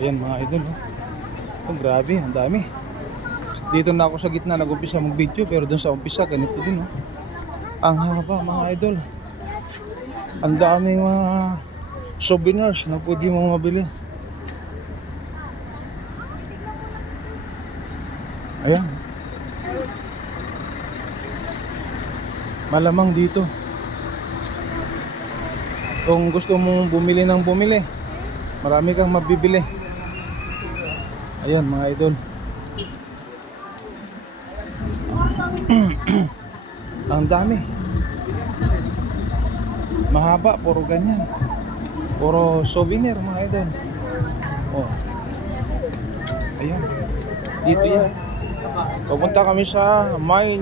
Ayan mga idol, oh. Oh, grabe, ang dami. Dito na ako sa gitna nag-umpisa mag-video, pero dun sa umpisa ganito din, oh. Ang haba mga idol. Ang daming mga souvenirs na pwede mong mabili. Ayan. Malamang dito. Kung gusto mong bumili ng bumili, marami kang mabibili. Ayan mga idol. Ang dami. Mahaba, puro ganyan. Puro souvenir mga idol. Oh. Ayan. Dito yan. Pupunta kami sa Mine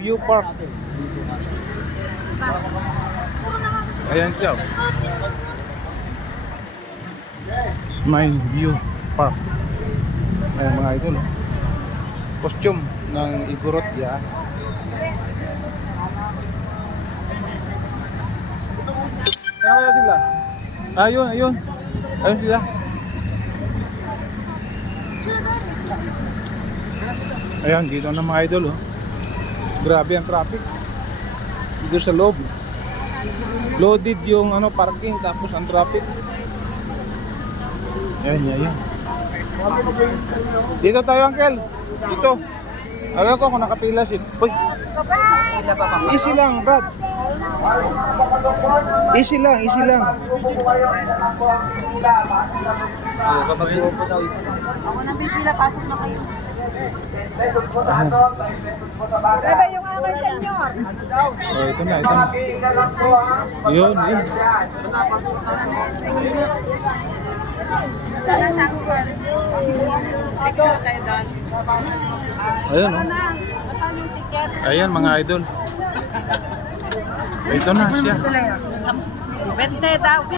View Park. Ayan siya. Mine View Park. Ayan mga idol. Costume ng Igorot ya. Kaya sila? Ayun. Ayun sila. Ayan, dito na mga idol, oh. Grabe ang traffic. Dito sa loob. Loaded yung parking, tapos ang traffic. Ayan. Dito tayo, uncle. Dito. Alam ko kung nakapila sin. Uy. Easy lang, Brad. Easy lang. Ako nang pipila, pasok na kayo. Bebe, yung aking senyor. Oh, ito na. Yun. Sana sa ako. Picture tayo doon. Ayun, oh. Nasaan yung ticket? Ayan mga idol. Ito na siya. 20 daw.